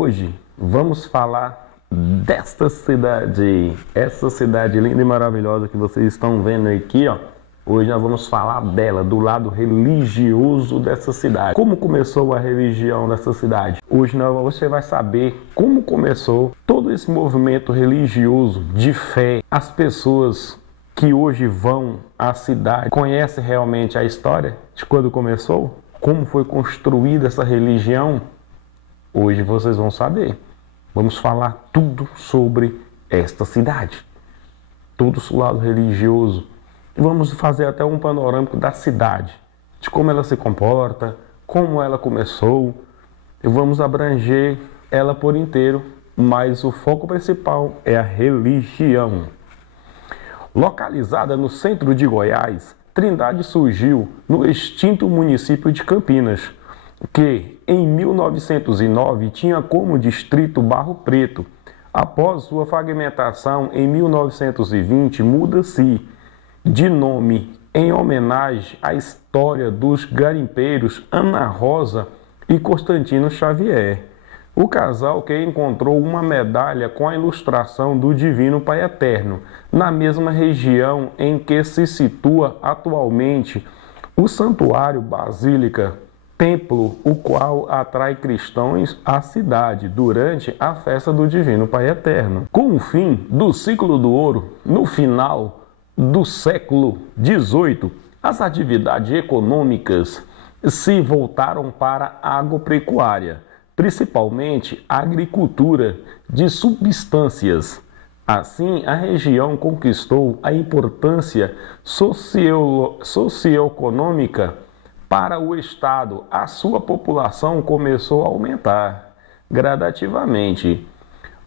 Hoje vamos falar desta cidade, essa cidade linda e maravilhosa que vocês estão vendo aqui, ó. Hoje nós vamos falar dela, do lado religioso dessa cidade. Como começou a religião dessa cidade? Hoje você vai saber como começou todo esse movimento religioso de fé. As pessoas que hoje vão à cidade conhecem realmente a história de quando começou? Como foi construída essa religião? Hoje vocês vão saber. Vamos falar tudo sobre esta cidade. Todo o lado religioso. Vamos fazer até um panorâmico da cidade, de como ela se comporta, como ela começou. E vamos abranger ela por inteiro, mas o foco principal é a religião. Localizada no centro de Goiás, Trindade surgiu no extinto município de Campinas, que em 1909 tinha como distrito Barro Preto. Após sua fragmentação em 1920, muda-se de nome em homenagem à história dos garimpeiros Ana Rosa e Constantino Xavier, o casal que encontrou uma medalha com a ilustração do Divino Pai Eterno, na mesma região em que se situa atualmente o Santuário Basílica, templo o qual atrai cristãos à cidade durante a festa do Divino Pai Eterno. Com o fim do ciclo do ouro, no final do século XVIII, as atividades econômicas se voltaram para a agropecuária, principalmente a agricultura de subsistências. Assim, a região conquistou a importância socioeconômica para o Estado. A sua população começou a aumentar gradativamente.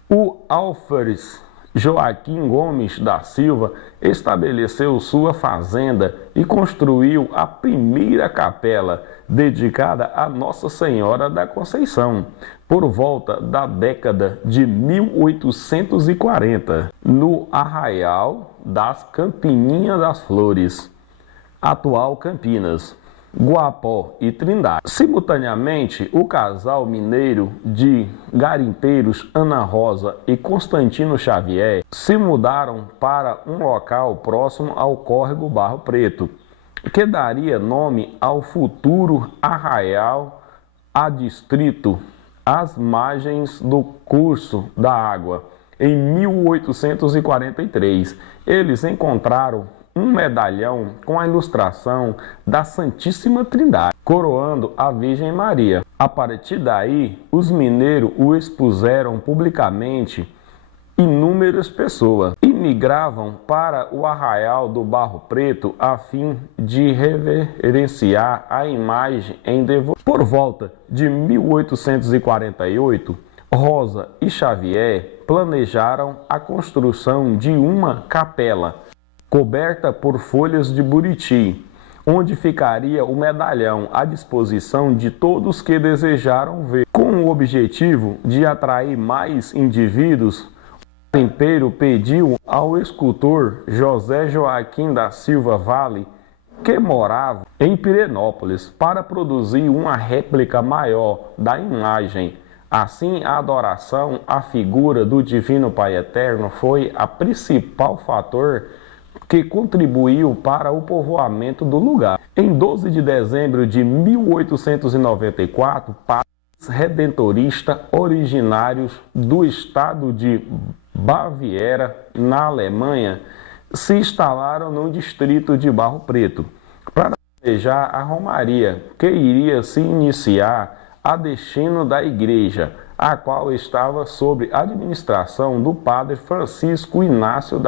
O alferes Joaquim Gomes da Silva estabeleceu sua fazenda e construiu a primeira capela dedicada a Nossa Senhora da Conceição, por volta da década de 1840, no Arraial das Campininhas das Flores, atual Campinas, Guapó e Trindade. Simultaneamente, o casal mineiro de garimpeiros Ana Rosa e Constantino Xavier se mudaram para um local próximo ao córrego Barro Preto, que daria nome ao futuro arraial a distrito às margens do curso da água. Em 1843, eles encontraram um medalhão com a ilustração da Santíssima Trindade, coroando a Virgem Maria. A partir daí, os mineiros o expuseram publicamente. Inúmeras pessoas imigravam para o Arraial do Barro Preto a fim de reverenciar a imagem em devoção. Por volta de 1848, Rosa e Xavier planejaram a construção de uma capela coberta por folhas de buriti, onde ficaria o medalhão à disposição de todos que desejaram ver. Com o objetivo de atrair mais indivíduos, o garimpeiro pediu ao escultor José Joaquim da Silva Vale, que morava em Pirenópolis, para produzir uma réplica maior da imagem. Assim, a adoração à figura do Divino Pai Eterno foi a principal fator que contribuiu para o povoamento do lugar. Em 12 de dezembro de 1894, padres redentoristas originários do estado de Baviera, na Alemanha, se instalaram no distrito de Barro Preto para planejar a romaria que iria se iniciar a destino da igreja, a qual estava sob administração do padre Francisco Inácio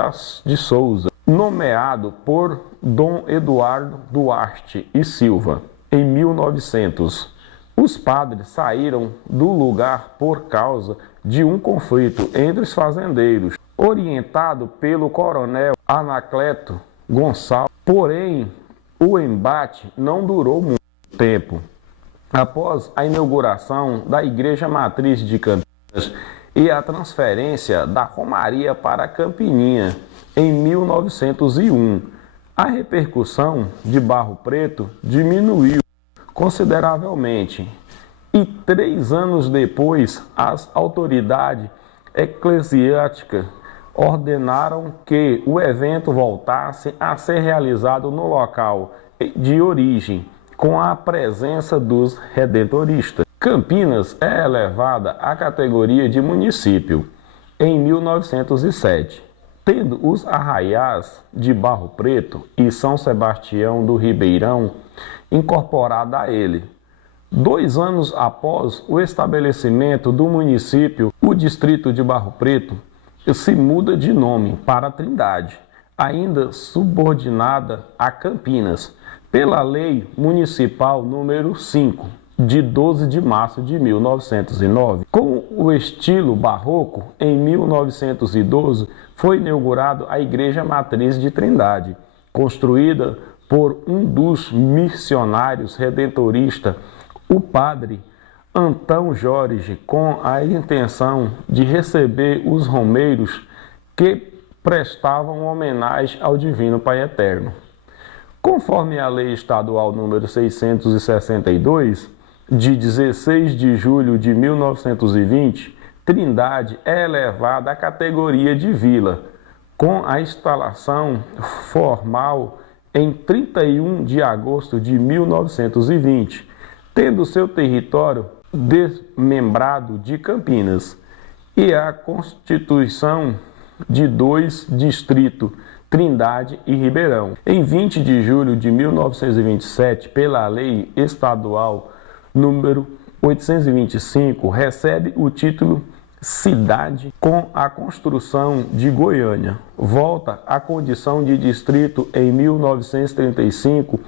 de Souza, nomeado por Dom Eduardo Duarte e Silva. Em 1900, os padres saíram do lugar por causa de um conflito entre os fazendeiros, orientado pelo coronel Anacleto Gonçalves. Porém, o embate não durou muito tempo. Após a inauguração da Igreja Matriz de Campinas e a transferência da Romaria para Campininha, em 1901, a repercussão de Barro Preto diminuiu consideravelmente E 3 anos depois, as autoridades eclesiásticas ordenaram que o evento voltasse a ser realizado no local de origem, com a presença dos redentoristas. Campinas é elevada à categoria de município em 1907, tendo os arraiais de Barro Preto e São Sebastião do Ribeirão incorporada a ele. 2 anos após o estabelecimento do município, o distrito de Barro Preto se muda de nome para Trindade, ainda subordinada a Campinas, pela Lei Municipal número 5, de 12 de março de 1909. Com o estilo barroco, em 1912, foi inaugurada a Igreja Matriz de Trindade, construída por um dos missionários redentoristas, o padre Antão Jorge, com a intenção de receber os romeiros que prestavam homenagem ao Divino Pai Eterno. Conforme a Lei Estadual número 662, de 16 de julho de 1920, Trindade é elevada à categoria de vila, com a instalação formal em 31 de agosto de 1920, tendo seu território desmembrado de Campinas, e a constituição de 2 distritos, Trindade e Ribeirão. Em 20 de julho de 1927, pela Lei Estadual número 825, recebe o título cidade com a construção de Goiânia. Volta à condição de distrito em 1935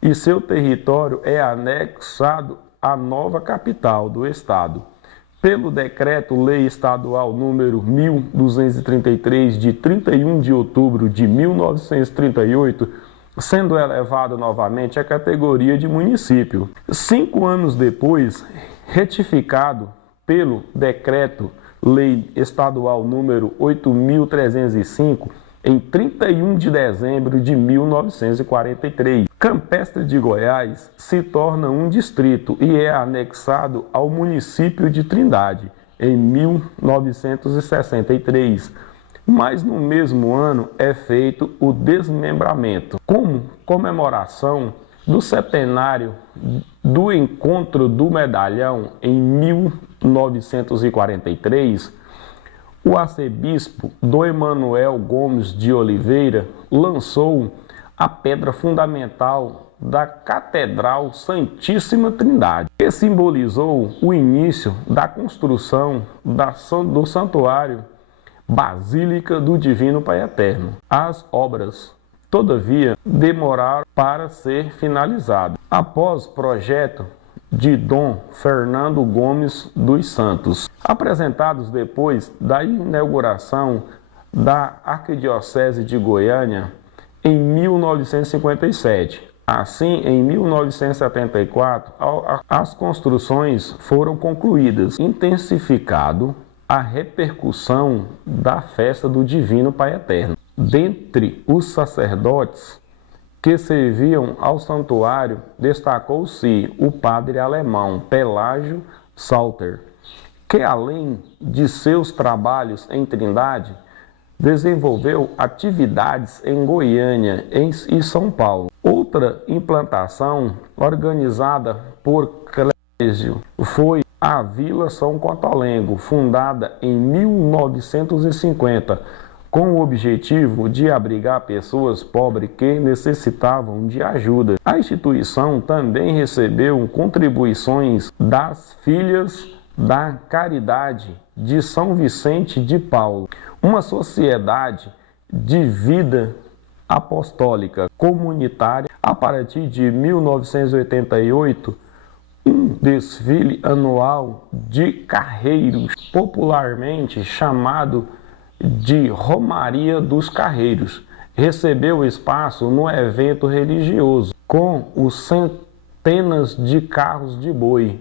e seu território é anexado à nova capital do estado. Pelo Decreto-Lei Estadual número 1233, de 31 de outubro de 1938, sendo elevado novamente à categoria de município. 5 anos depois, retificado pelo Decreto-Lei Estadual número 8.305, em 31 de dezembro de 1943. Campestre de Goiás se torna um distrito e é anexado ao município de Trindade em 1963, mas no mesmo ano é feito o desmembramento. Como comemoração do centenário do Encontro do Medalhão em 1943, o arcebispo Dom Emanuel Gomes de Oliveira lançou a pedra fundamental da Catedral Santíssima Trindade, que simbolizou o início da construção do Santuário Basílica do Divino Pai Eterno. As obras, todavia, demoraram para ser finalizadas. Após projeto de Dom Fernando Gomes dos Santos, apresentados depois da inauguração da Arquidiocese de Goiânia em 1957. Assim, em 1974, as construções foram concluídas, intensificado a repercussão da festa do Divino Pai Eterno. Dentre os sacerdotes que serviam ao santuário, destacou-se o padre alemão Pelágio Salter, que além de seus trabalhos em Trindade, desenvolveu atividades em Goiânia e São Paulo. Outra implantação organizada por Clésio foi a Vila São Contolengo, fundada em 1950, com o objetivo de abrigar pessoas pobres que necessitavam de ajuda. A instituição também recebeu contribuições das Filhas da Caridade de São Vicente de Paulo, uma sociedade de vida apostólica comunitária. A partir de 1988, um desfile anual de carreiros, popularmente chamado de Romaria dos Carreiros, recebeu espaço no evento religioso, com os centenas de carros de boi.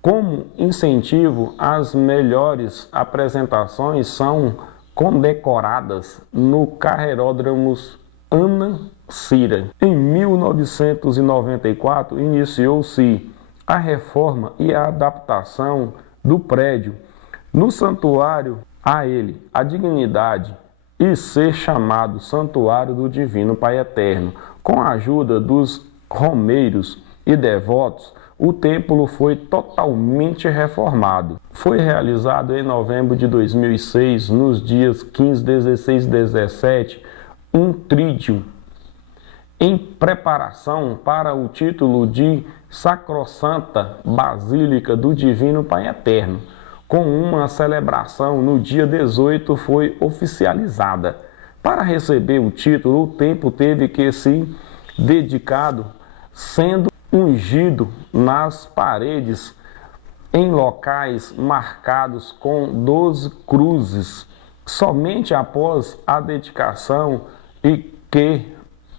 Como incentivo, as melhores apresentações são condecoradas no Carreiródromo Ana Cira. Em 1994, iniciou-se a reforma e a adaptação do prédio no santuário a ele a dignidade e ser chamado Santuário do Divino Pai Eterno. Com a ajuda dos romeiros e devotos, o templo foi totalmente reformado. Foi realizado em novembro de 2006, nos dias 15, 16 e 17, um tríduo em preparação para o título de Sacrossanta Basílica do Divino Pai Eterno. Com uma celebração no dia 18 foi oficializada. Para receber o título, o templo teve que ser dedicado, sendo ungido nas paredes em locais marcados com 12 cruzes. Somente após a dedicação e que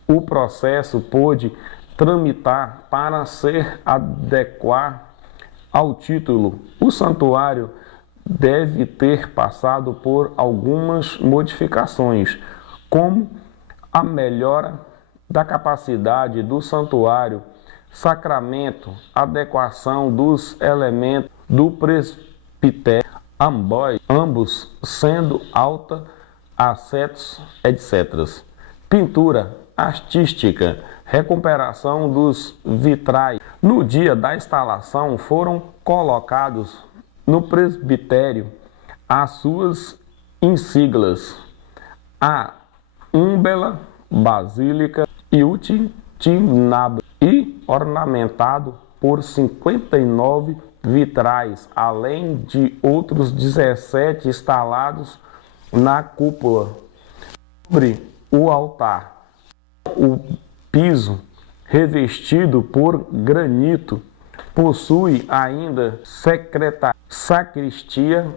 o processo pôde tramitar para ser adequar ao título, o santuário deve ter passado por algumas modificações, como a melhora da capacidade do santuário, sacramento, adequação dos elementos do presbitério, ambos sendo alta, assetos, etc. Pintura artística, recuperação dos vitrais. No dia da instalação foram colocados no presbitério as suas insígnias, a umbela, basílica e o tintinabro, e ornamentado por 59 vitrais, além de outros 17 instalados na cúpula. Sobre o altar, o piso revestido por granito possui ainda sacristia,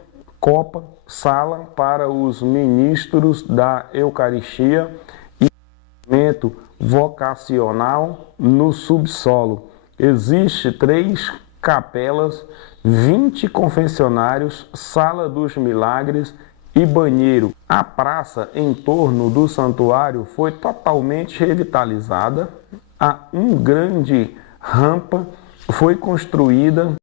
copa, sala para os ministros da Eucaristia e momento vocacional no subsolo. Existem 3 capelas, 20 confessionários, sala dos milagres e banheiro. A praça em torno do santuário foi totalmente revitalizada. Uma grande rampa foi construída